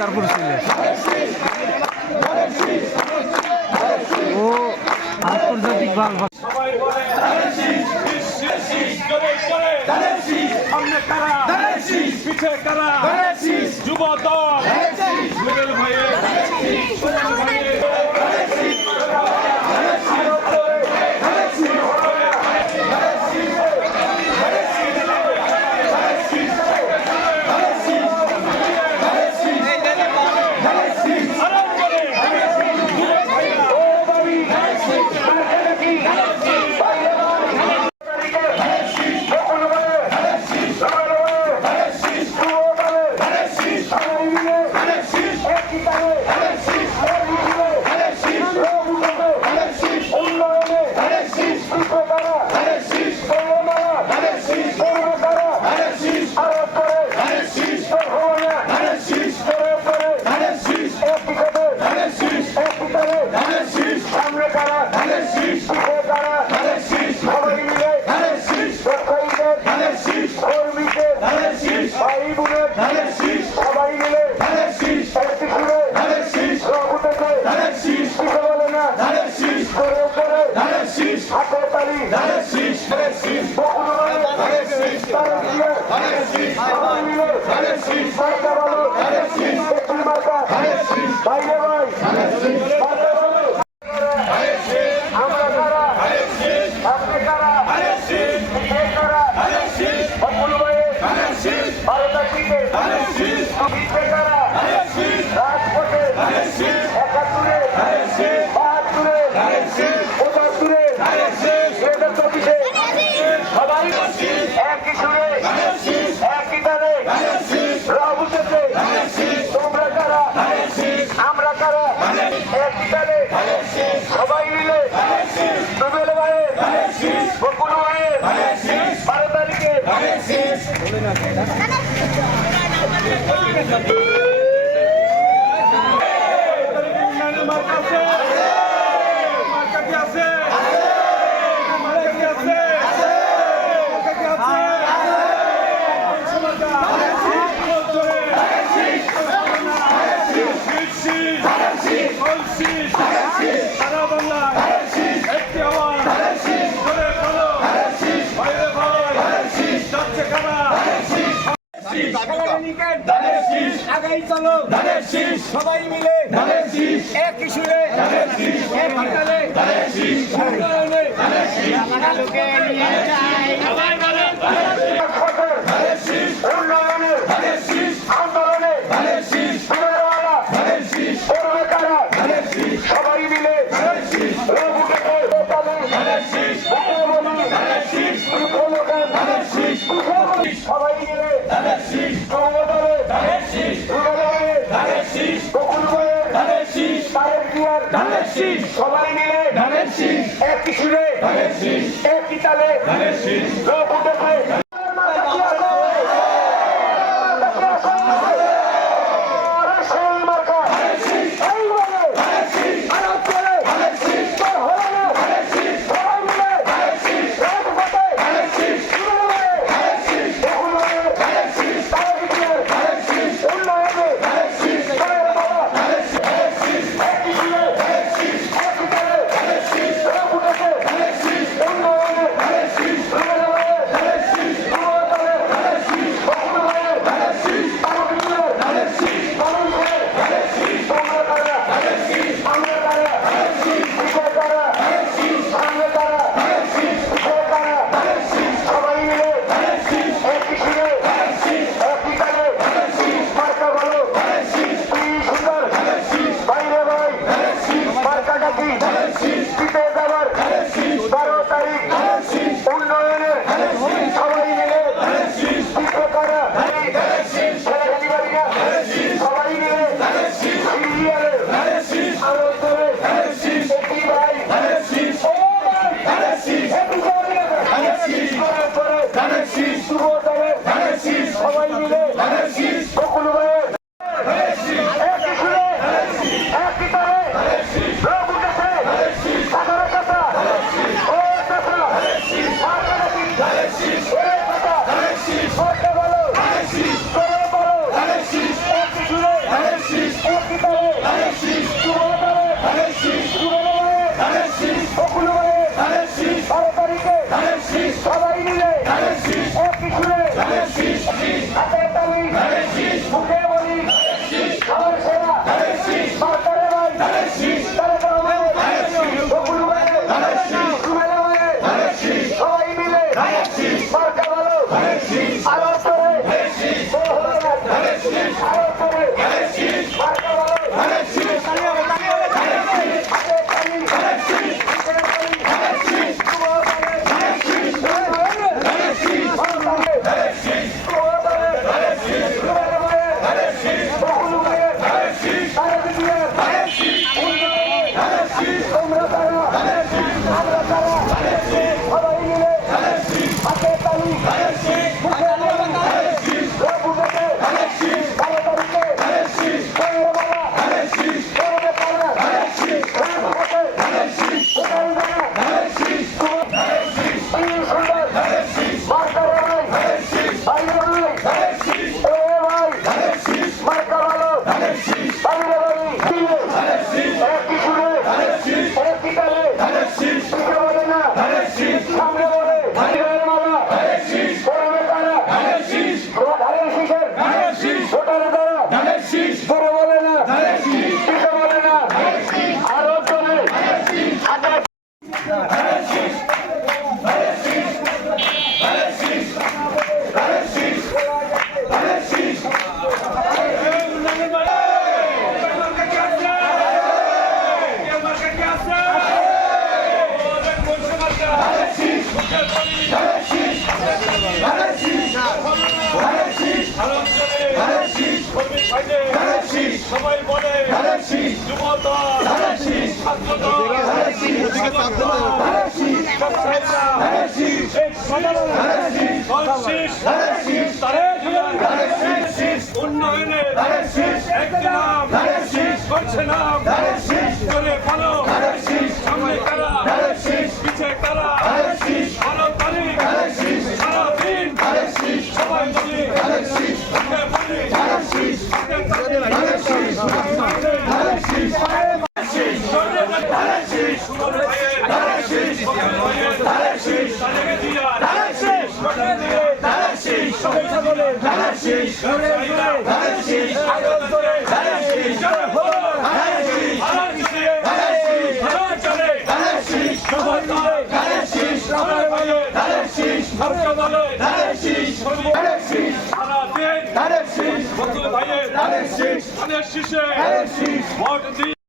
তারপর ও আন্তর্জাতিক বাল যুব দল আগাই চলো ধানের শীষ সবাই মিলে ধানের শীষ এক সুরে ধানের শীষ এক তালে ধানের শীষ উন্নয়নে ধানের শীষ লোকে নিয়ে যায় সবাই বলে ধানের শীষ উন্নয়নে ধানের শীষ আন্দোলনে ধানের শীষ বিরোধীরা ধানের শীষ পূর্বকারা ধানের শীষ সবাই মিলে ধানের শীষ রবুকে ধানের শীষ ধানের শীষ ধানের শীষ সবাই মিলে ধানের শীষ সবাই মিলে ধানের শীষ এক সুরে ধানের শীষ এক তালে ধানের শীষ সবাই বলে যুবদল ছাত্রদল ব্যবসায়ীরা উন্নয়নে এক নাম করছে নাম করে বলো সামনে কারা পিছে কারা 12 তারিখ সারাদিন সবাই বলি ভাইয়ের ধানের শীষে ভোট দিয়ে